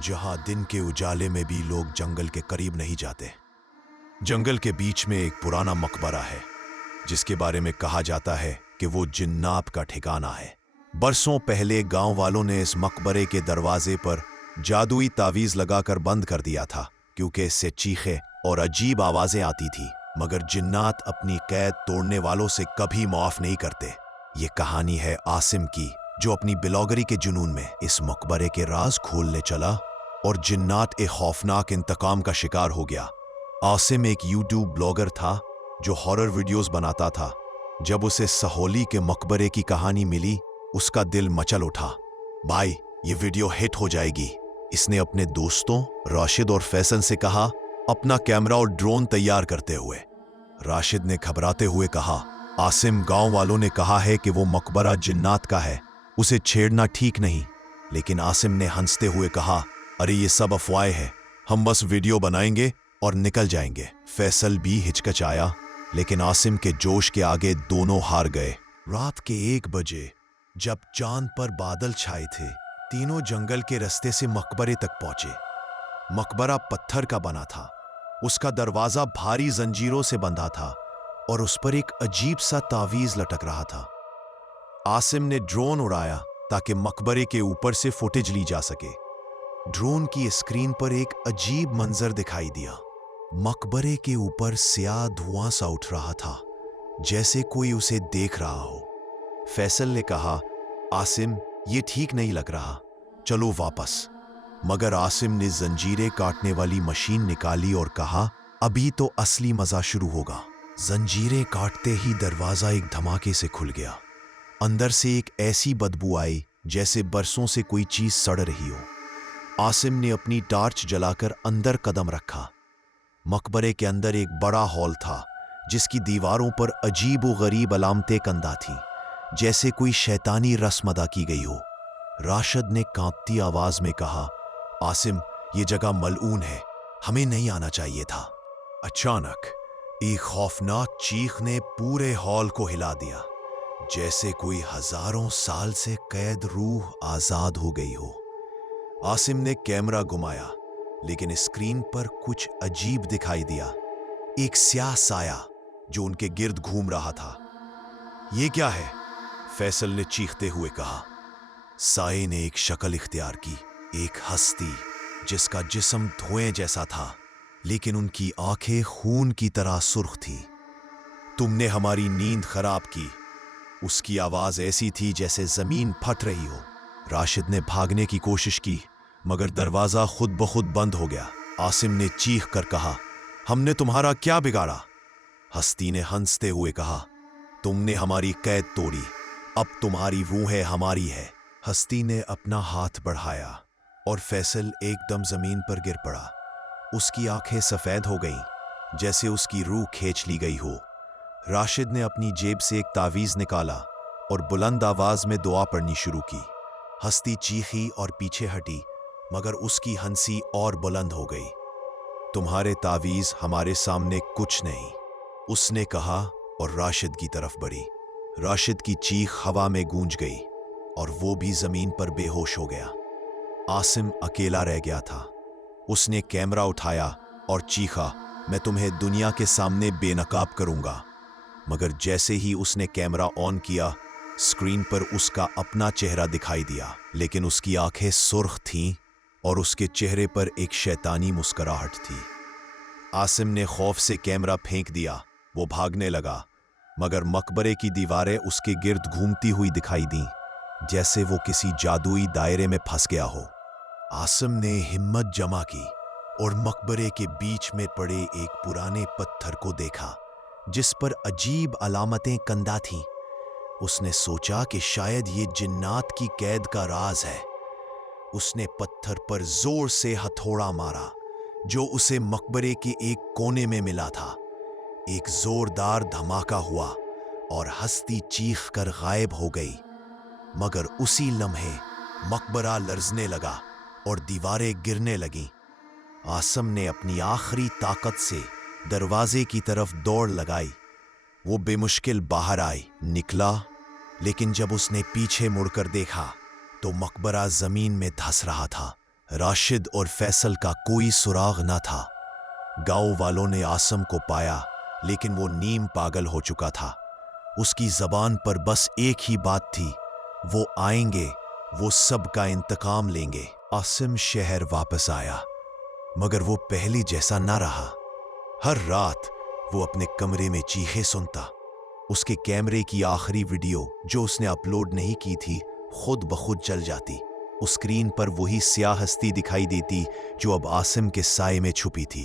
जहां दिन के उजाले में भी लोग जंगल के करीब नहीं जाते। जंगल के बीच में एक पुराना मकबरा है जिसके बारे में कहा जाता है कि वो जिन्नात का ठिकाना है। बरसों पहले गांव वालों ने इस मकबरे के दरवाजे पर जादुई तावीज लगाकर बंद कर दिया था क्योंकि इससे चीखें और अजीब आवाजें आती थी। मगर जिन्नात अपनी कैद तोड़ने वालों से कभी माफ नहीं करते। ये कहानी है आसिम की, जो अपनी बिलौगरी के जुनून में इस मकबरे के राज खोलने चला और जिन्नात एक खौफनाक इंतकाम का शिकार हो गया। आसिम एक यूट्यूब ब्लॉगर था जो हॉरर वीडियोस बनाता था। जब उसे सहोली के मकबरे की कहानी मिली, उसका दिल मचल उठा। भाई, ये वीडियो हिट हो जाएगी। इसने अपने दोस्तों राशिद और फैसल से कहा, अपना कैमरा और ड्रोन तैयार करते हुए। राशिद ने घबराते हुए कहा, आसिम, गांव वालों ने कहा है कि वो मकबरा जिन्नात का है, उसे छेड़ना ठीक नहीं। लेकिन आसिम ने हंसते हुए कहा, अरे ये सब अफवाहें हैं, हम बस वीडियो बनाएंगे और निकल जाएंगे। फैसल भी हिचकिचाया, लेकिन आसिम के जोश के आगे दोनों हार गए। रात के 1 बजे जब चांद पर बादल छाए थे, तीनों जंगल के रास्ते से मकबरे तक पहुंचे। मकबरा पत्थर का बना था, उसका दरवाजा भारी जंजीरों से बंधा था और उस पर एक अजीब सा तावीज लटक रहा था। आसिम ने ड्रोन उड़ाया ताकि मकबरे के ऊपर से फुटेज ली जा सके। ड्रोन की स्क्रीन पर एक अजीब मंजर दिखाई दिया। मकबरे के ऊपर स्याह धुआं सा उठ रहा था, जैसे कोई उसे देख रहा हो। फैसल ने कहा, आसिम, ये ठीक नहीं लग रहा, चलो वापस। मगर आसिम ने जंजीरें काटने वाली मशीन निकाली और कहा, अभी तो असली मजा शुरू होगा। जंजीरें काटते ही दरवाजा एक धमाके से खुल गया। अंदर से एक ऐसी बदबू आई जैसे बरसों से कोई चीज सड़ रही हो। आसिम ने अपनी टार्च जलाकर अंदर कदम रखा। मकबरे के अंदर एक बड़ा हॉल था जिसकी दीवारों पर अजीब व गरीब अलामतें कंधा थीं, जैसे कोई शैतानी रस्म अदा की गई हो। राशिद ने कांपती आवाज में कहा, आसिम, ये जगह मलऊन है, हमें नहीं आना चाहिए था। अचानक एक खौफनाक चीख ने पूरे हॉल को हिला दिया, जैसे कोई हजारों साल से कैद रूह आजाद हो गई हो। आसिम ने कैमरा घुमाया, लेकिन स्क्रीन पर कुछ अजीब दिखाई दिया। एक स्याह साया जो उनके गिर्द घूम रहा था। ये क्या है? फैसल ने चीखते हुए कहा। साये ने एक शक्ल इख्तियार की, एक हस्ती जिसका जिस्म धुएं जैसा था, लेकिन उनकी आंखें खून की तरह सुर्ख थी। तुमने हमारी नींद खराब की। उसकी आवाज ऐसी थी जैसे जमीन फट रही हो। राशिद ने भागने की कोशिश की, मगर दरवाजा खुद ब खुद बंद हो गया। आसिम ने चीख कर कहा, हमने तुम्हारा क्या बिगाड़ा? हस्ती ने हंसते हुए कहा, तुमने हमारी कैद तोड़ी, अब तुम्हारी रूह हमारी है। हस्ती ने अपना हाथ बढ़ाया और फैसल एकदम जमीन पर गिर पड़ा। उसकी आंखें सफेद हो गईं, जैसे उसकी रूह खींच ली गई हो। राशिद ने अपनी जेब से एक तावीज निकाला और बुलंद आवाज में दुआ पढ़नी शुरू की। हस्ती चीखी और पीछे हटी, मगर उसकी हंसी और बुलंद हो गई। तुम्हारे तावीज हमारे सामने कुछ नहीं, उसने कहा और राशिद की तरफ बढ़ी। राशिद की चीख हवा में गूंज गई और वो भी जमीन पर बेहोश हो गया। आसिम अकेला रह गया था। उसने कैमरा उठाया और चीखा, मैं तुम्हें दुनिया के सामने बेनकाब करूंगा। मगर जैसे ही उसने कैमरा ऑन किया, स्क्रीन पर उसका अपना चेहरा दिखाई दिया, लेकिन उसकी आंखें सुर्ख थीं और उसके चेहरे पर एक शैतानी मुस्कुराहट थी। आसिम ने खौफ से कैमरा फेंक दिया। वो भागने लगा, मगर मकबरे की दीवारें उसके गिर्द घूमती हुई दिखाई दीं, जैसे वो किसी जादुई दायरे में फंस गया हो। आसिम ने हिम्मत जमा की और मकबरे के बीच में पड़े एक पुराने पत्थर को देखा, जिस पर अजीब अलामतें कंधा थीं। उसने सोचा कि शायद ये जिन्नात की कैद का राज है। उसने पत्थर पर जोर से हथौड़ा मारा, जो उसे मकबरे के एक कोने में मिला था। एक जोरदार धमाका हुआ और हस्ती चीख कर गायब हो गई। मगर उसी लम्हे मकबरा लर्जने लगा और दीवारें गिरने लगीं। आसिम ने अपनी आखिरी ताकत से दरवाजे की तरफ दौड़ लगाई। वो बेमुश्किल बाहर निकला, लेकिन जब उसने पीछे मुड़कर देखा तो मकबरा जमीन में धंस रहा था राशिद और फैसल का कोई सुराग न था। गांव वालों ने आसिम को पाया, लेकिन वो नीम पागल हो चुका था। उसकी जबान पर बस एक ही बात थी, वो आएंगे, वो सबका इंतकाम लेंगे। आसिम शहर वापस आया, मगर वो पहली जैसा ना रहा। हर रात वो अपने कमरे में चीखें सुनता। उसके कैमरे की आखिरी वीडियो जो उसने अपलोड नहीं की थी खुद ब खुद चल जाती। उस स्क्रीन पर वही स्याह हस्ती दिखाई देती जो अब आसिम के साए में छुपी थी।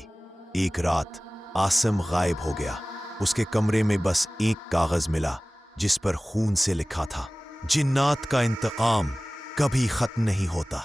एक रात आसिम गायब हो गया। उसके कमरे में बस एक कागज मिला जिस पर खून से लिखा था, जिन्नात का इंतकाम कभी खत्म नहीं होता।